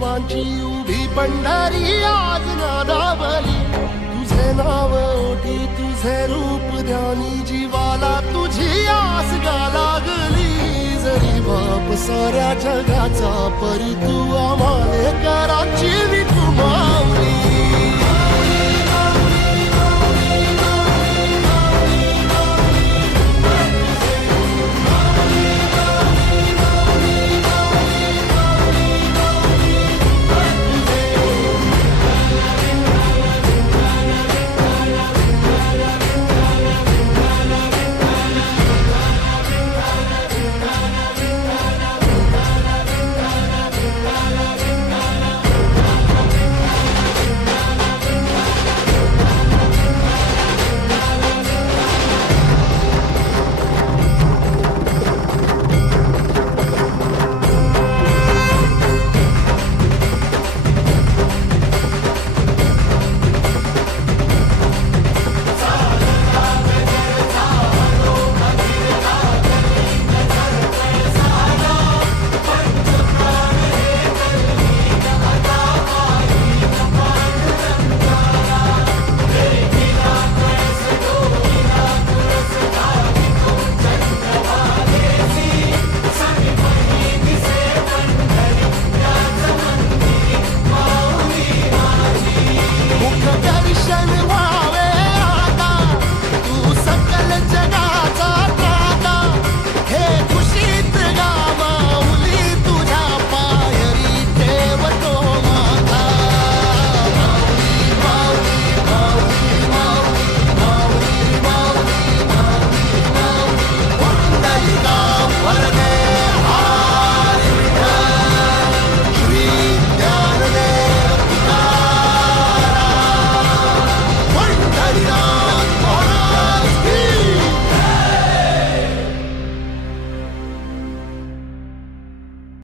मांची उभी पंढारी आज नादावली तुझे नाव ओटी तुझे रूप ध्यानी जीवाला तुझी आस गा लागली जरी बाप साऱ्या जगाचा परी तू आम्हाला कराची विठू मावली